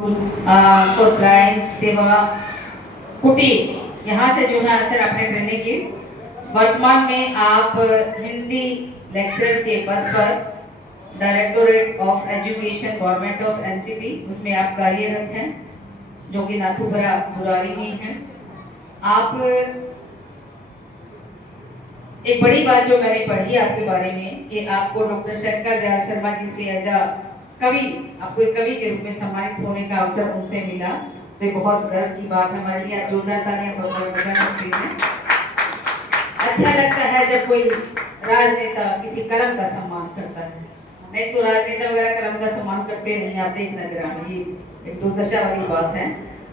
फुटलाइन सेवा कुटीर यहाँ से जो है सर आपने ट्रेनिंग की। वर्तमान में आप हिंदी लेक्चरर के पद पर directorate of education government of NCT उसमें आप कार्यरत हैं, जो कि नाथुपुरा बुरारी में हैं। आप एक बड़ी बात जो मैंने पढ़ी आपके बारे में कि आपको डॉक्टर शंकर दयाल शर्मा जी से एज अ कवि, आपको एक कवि के रूप में सम्मानित होने का अवसर उनसे मिला, तो ये बहुत गर्व की बात हमारे लिए। आप जोरदार तालियां बजाएं। अच्छा लगता है जब कोई राजनेता किसी कलम का सम्मान करता है, नहीं तो राजनेता वगैरह कलम का सम्मान करते नहीं, आप देखना जरा, ये एक दुर्दशा वाली बात है।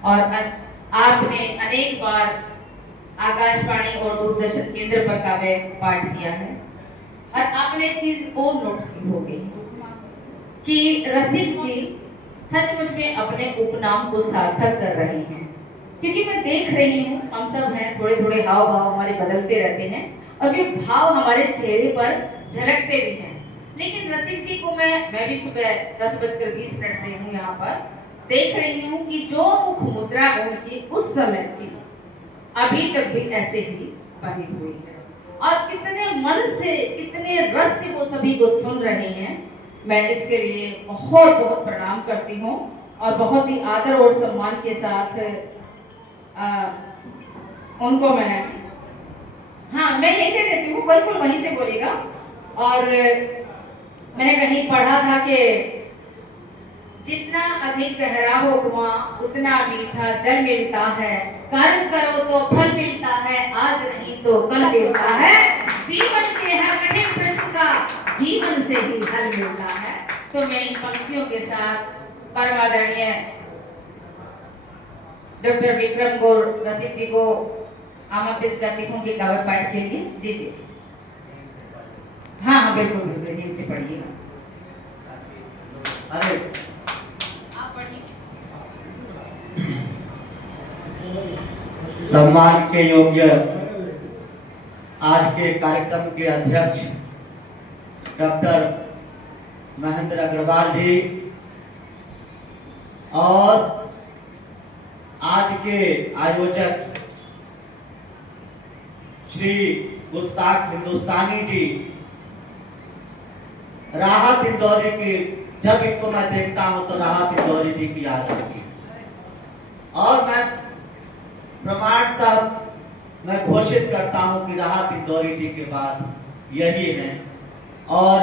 और आपने अनेक बार आकाशवाणी और दूरदर्शन केंद्र पर काव्य पाठ किया है। और आपने एक चीज और नोट की होगी कि रसिक जी सचमुच में अपने उपनाम को सार्थक कर रहे हैं, क्योंकि मैं देख रही हूँ हम सब हैं, थोड़े थोड़े हाव भाव हमारे बदलते रहते हैं और ये भाव हमारे चेहरे पर झलकते भी हैं। लेकिन रसिक जी को मैं भी सुबह 10:20 से हूँ यहाँ पर, देख रही हूँ कि जो मुख मुद्रा उनकी उस समय थी अभी तक भी ऐसे ही बनी हुई है, और कितने मन से कितने रस से वो सभी को सुन रहे हैं। मैं इसके लिए बहुत बहुत प्रणाम करती हूँ और बहुत ही आदर और सम्मान के साथ उनको मैं यही दे देती हूँ, बिल्कुल वहीं से बोलेगा। और मैंने कहीं पढ़ा था कि जितना अधिक गहरा हो कुआं उतना मीठा जल मिलता है, कर्म करो तो फल मिलता है, आज नहीं तो कल मिलता है, जीवन के हर कठिन प्रश्न का जीवन से ही हल मिलता है। तो मैं इन पंक्तियों के साथ परम आदरणीय डॉक्टर विक्रम गौर रसिक जी को आमंत्रित करती हूँ कि काव्य पाठ के लिए। जी जी, हाँ बिल्कुल बिल्कुल, यहीं से पढ़िएगा। अरे सम्मान के योग्य आज के कार्यक्रम के अध्यक्ष डॉक्टर महेंद्र अग्रवाल जी और आज के आयोजक श्री गुस्ताख हिंदुस्तानी जी, राहत इंदौरी की, जब इनको मैं देखता हूं तो राहत इंदौरी जी की याद आती है। और मैं प्रमाणतः मैं घोषित करता हूं कि राहत इंदौरी जी के बाद यही है। और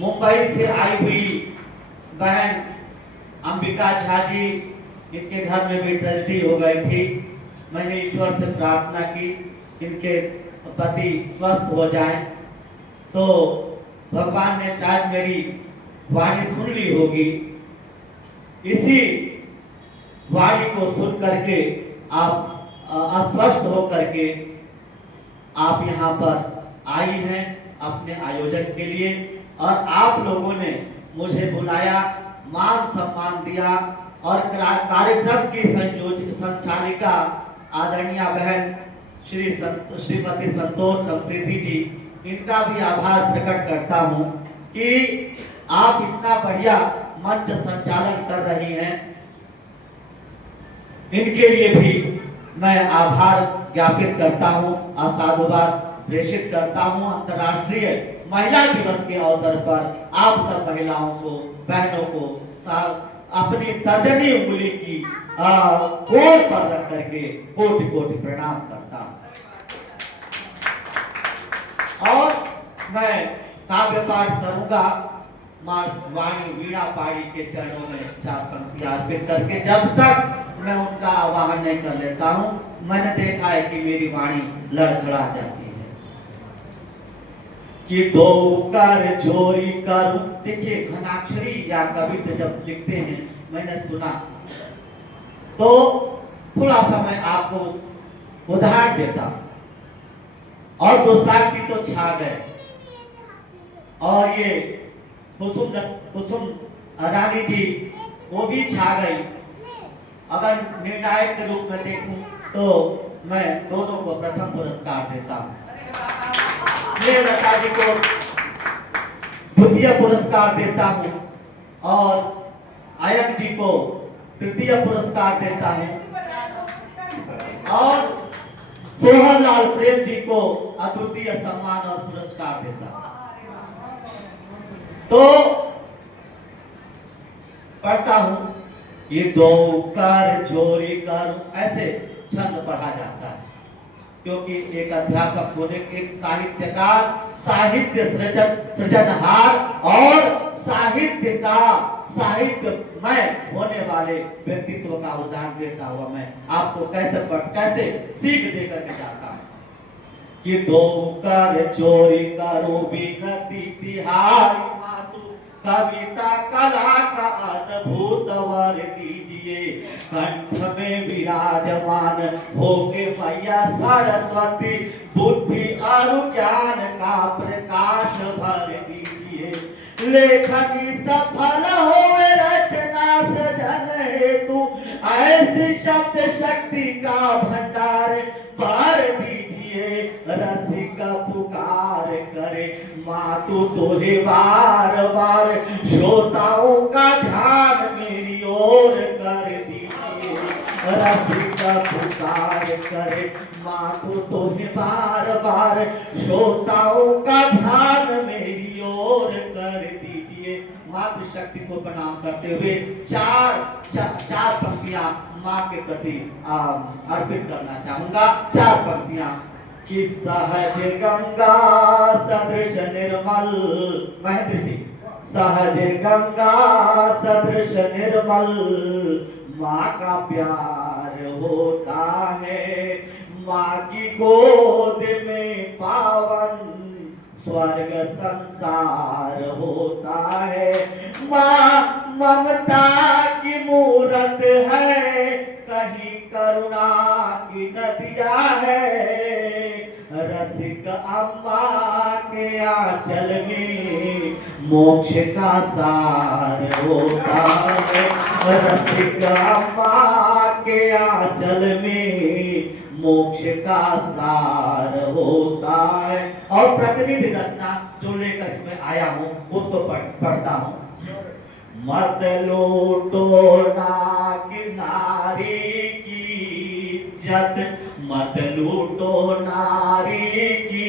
मुंबई से आई हुई बहन अंबिका झा जी, इनके घर में भी ट्रेजेडी हो गई थी। मैंने ईश्वर से प्रार्थना की इनके पति स्वस्थ हो जाएं, तो भगवान ने शायद मेरी वाणी सुन ली होगी। इसी वाणी को सुन करके आप अस्वस्थ हो करके आप यहाँ पर आई हैं अपने आयोजन के लिए, और आप लोगों ने मुझे बुलाया, मान सम्मान दिया, और कार्यक्रम की संचालिका आदरणीय बहन श्रीमती संतोष समृद्धि जी, इनका भी आभार प्रकट करता हूँ कि आप इतना बढ़िया मंच संचालन कर रही हैं। इनके लिए भी मैं आभार ज्ञापित करता हूँ, साधुवाद प्रेषित करता हूँ। अंतर्राष्ट्रीय महिला दिवस के अवसर पर आप सब महिलाओं को, बहनों को अपनी तर्जनी उंगली की कोर पर रख करके कोटि कोटि प्रणाम करता हूँ। और मैं काव्य पाठ करूंगा मां वाणी वीणा पाड़ी के चरणों में 4 पंक्तियां अर्पित करके, जब तक मैं उनका आवाहन नहीं कर लेता हूं। मैंने देखा है कि मेरी वाणी लड़खड़ा जाती है कि दो कर जोरी कर, देखिए घनाक्षरी या कविता जब लिखते हैं, मैंने सुना, तो थोड़ा सा मैं आपको उदाहरण देता हूं। और गुस्ताख जी तो छा गए, और ये कुसुम रानी जी वो भी छा गई। अगर निर्णायक के रूप में देखूं तो मैं दोनों को प्रथम पुरस्कार देता हूं। लता जी को द्वितीय पुरस्कार देता हूं, और आयक जी को तृतीय पुरस्कार देता हूं और सोहन लाल प्रेम जी को अद्वितीय सम्मान और पुरस्कार देता हूं। तो पढ़ता हूं, ये दो कर जोरी कर, ऐसे छंद पढ़ा जाता है क्योंकि एक अध्यापक होने के, एक साहित्यकार, साहित्य सृजनहार और साहित्यमय होने वाले व्यक्तित्व का उदाहरण देता हुआ मैं आपको कैसे सीख देकर के जाता हूं कि दो कर चोरी करो बिनती तिहारी मातु, कविता कला का अद्भुत वर दीजिए, कंठ में विराजमान होके मैया सरस्वती, बुद्धि और ज्ञान का प्रकाश भर दीजिए, लेखनी सफल होवे रचना सृजन हेतु, ऐसी शब्द शक्ति का भंडार भर दीजिए, रसिक पुकार करे मातु तोहे बार बार, श्रोताओं का ध्यान मेरी ओर कर दीजिए, रसिक पुकार करे मातु तोहे बार बार, श्रोताओं का ध्यान मेरी ओर कर दीजिए। मातृशक्ति को प्रणाम करते हुए चार पंक्तियां माँ के प्रति अर्पित करना चाहूंगा। चार पंक्तियां कि सहज गंगा सदृश निर्मल, महेंद्र जी, सहज गंगा सदृश निर्मल, माँ का प्यार होता है, माँ की गोद में पावन स्वर्ग संसार होता है, माँ ममता की मूरत है, कहीं करुणा की नदिया है, रसिक अम्मा के आंचल में मोक्ष का सार होता है, रसिक अम्मा के आंचल में मोक्ष का सार होता है। और प्रतिनिधि रचना जो लेकर मैं आया हूं उसको पढ़ता हूं। मत लूटो ना नारी की इज्जत, मत लूटो नारी की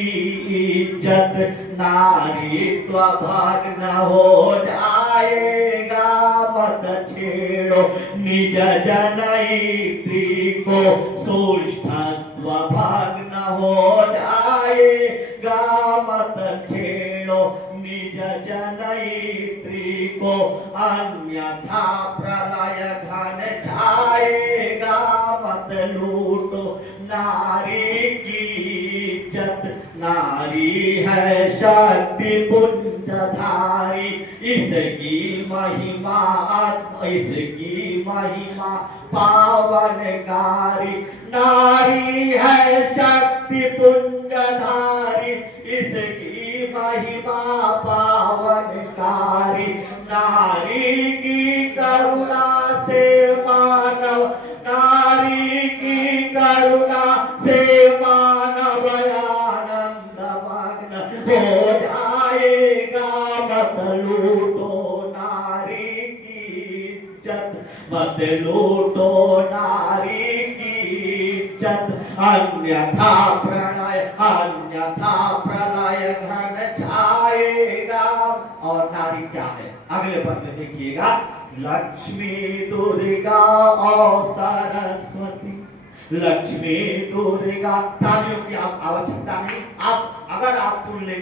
इज्जत, नारीत्व भग्न हो जाएगा, मत छेड़ो निज जनयित्री को, सुष्ठत्व भग्न हो जाएगा, मत छेड़ो निज जनयित्री को, अन्यथा प्रलय घन छाएगा, मत लूटो नारी की इज्जत, नारी है शक्ति पुंजधारी, इसकी महिमा पावनकारी, नारी है शक्ति पुंजधारी, इसकी महिमा पावनकारी, नारी की करुणा से मानव, नारी की करुणा से मानव आनंद मग्न हो जाएगा, मत लूटो नारी की इज्जत, मत लूटो नारी की इज्जत, अन्यथा प्रलय घन छाएगा। और नारी क्या है अगले पद में देखिएगा, लक्ष्मी दुर्गा और सरस्वती, लक्ष्मी दुर्गा, तालियों की आवश्यकता नहीं, आप अगर आप सुन लेंगे